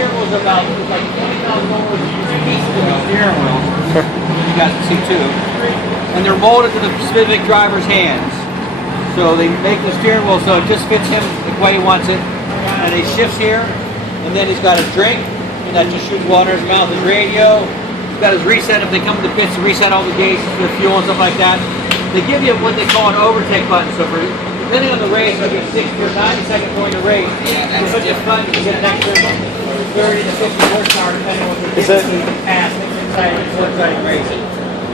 steering wheels are about like $20,000 piece of the steering wheel. You guys can see too. And they're molded to the specific driver's hands. So they make the steering wheel so it just fits him the way he wants it. And he shifts here, and then he's got his drink, and that just shoots water in his mouth. His radio, he's got his reset if they come to the pits to reset all the gates, the fuel and stuff like that. They give you what they call an overtake button. So for depending on the race, it'll be 60 or 90 seconds during the race. You put this button, you get an extra 30 to 50 horsepower depending on what the distance you can pass inside the race.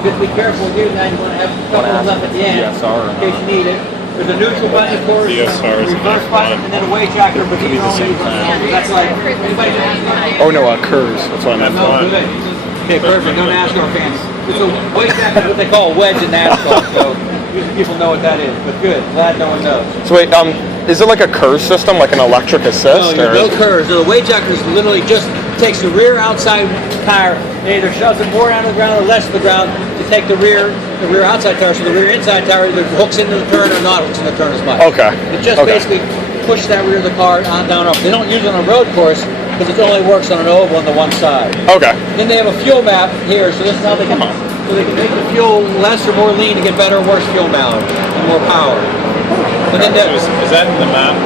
Just be careful doing that. You want to have a couple of left at the end in case you need it. There's a neutral button, of course, reverse button, and then a weight jacker, but you can only use one. That's like, anybody know? Oh no, Curves. That's what I meant. No, good. Okay, perfect. No NASCAR fans. It's a weight jacker, what they call a wedge in NASCAR, so people know what that is. But good, glad no one knows. So wait, is it like a curve system, like an electric assist? No curves. So the weight jacker is literally just takes the rear outside tire and either shoves it more down to the ground or less to the ground to take the rear outside tire, so the rear inside tire either hooks into the turn or not hooks in the turn as much. Okay. It just basically pushes that rear of the car on down off. They don't use it on a road course because it only works on an oval on the one side. Okay. Then they have a fuel map here, so this is how they can make the fuel less or more lean to get better or worse fuel mileage and more power. And then is that in the map?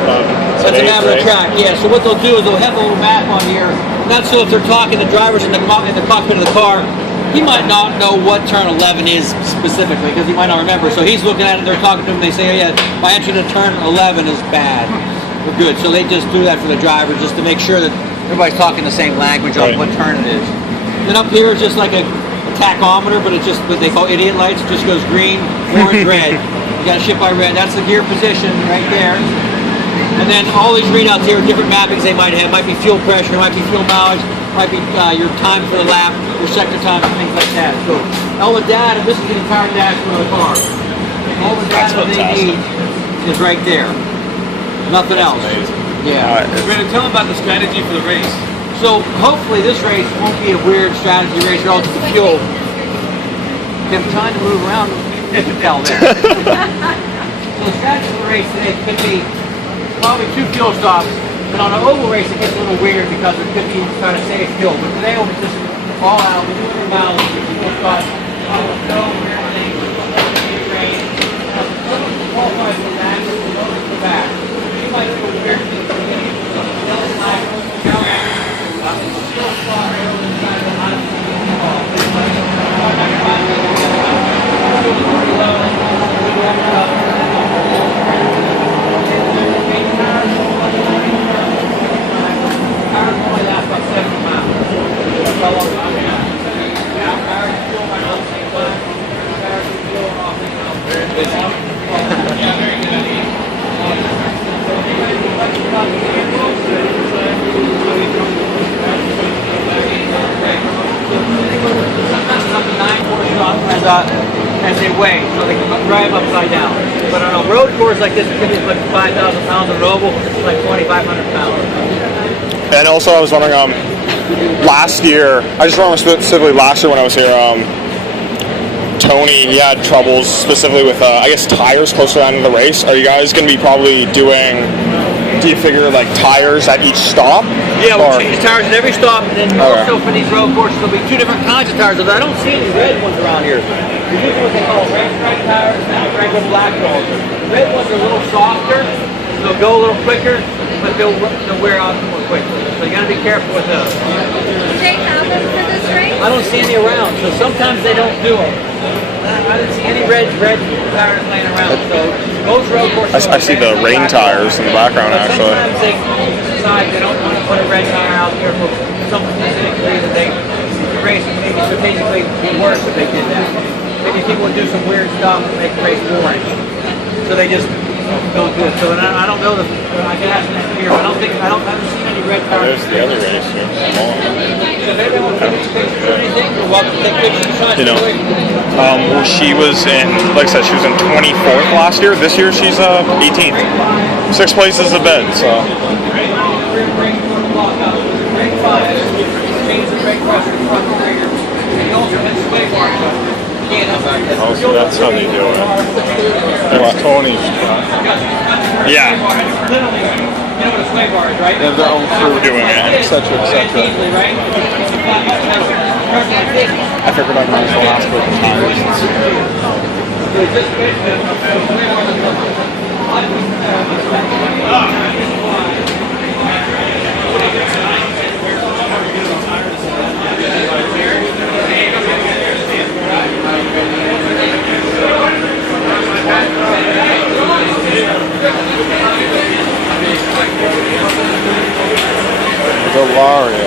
That's a map of the track, yeah. So what they'll do is they'll have a little map on here. Not so if they're talking to drivers in the cockpit of the car, he might not know what turn 11 is specifically because he might not remember. So he's looking at it, they're talking to him, they say, oh yeah, my entry to turn 11 is bad. We're good. So they just do that for the driver just to make sure that everybody's talking the same language on what turn it is. Then up here is just like a tachometer, but it's just what they call idiot lights. It just goes green, orange, red. You got to shift by red. That's the gear position right there. And then all these readouts here are different mappings they might have. Might be fuel pressure, might be fuel mileage, might be your time for the lap, your sector time, and things like that. So all the data, this is the entire dashboard of the car. All the data they need is right there. Nothing else. Yeah. Brandon, tell them about the strategy for the race. So hopefully this race won't be a weird strategy race relative to fuel. I'm trying to move around. You can tell there. So the strategy for the race today could be probably 2 fuel stops. But on an oval race it gets a little weird because it could be trying to save fuel. But today we'll just all out, we'll do 200 miles, fuel stops. Qualify for that, the back. You might do a weird thing. As they weigh, so they can drive upside down. But on a road course like this, it could be like 5,000 pounds on an oval, it's like 2,500 pounds. And also, I was wondering, last year, I just remember specifically last year when I was here, Tony, he had troubles specifically with, I guess, tires close to the end of the race. Are you guys going to be probably doing, do you figure, like, tires at each stop? Yeah, we'll change tires at every stop, and then also for these road courses, there'll be 2 different kinds of tires. I don't see any red ones around here. These are what they call racetrack tires and regular black ones. The red ones are a little softer, so they'll go a little quicker, but they'll wear out more quickly. So you got to be careful with those. Do they have them for this race? I don't see any around, so sometimes they don't do them. I didn't see any red tires laying around. So most road courses. I see the rain tires in the background actually. Sometimes they decide they don't want to put a red tire out there for some specific reason. The race would maybe strategically be worse if they did that. Maybe people would do some weird stuff to make the race boring. So they just don't do it. So I don't know I can ask next year. I haven't seen any red tires. There's the other race here. So if anyone wants to take pictures or anything, you're welcome to take pictures. You know, she was in, like I said, she was in 24th last year. This year she's 18th. 6 places to bed, so. Oh, so that's how they do it. That's Tony's truck. Yeah. You know what a sway bar is, right? They have their own crew doing it, It is. etc., etc. Easily, right? It's a flat button, has a pressure like this. I figured I might as well ask for the tires. Delari.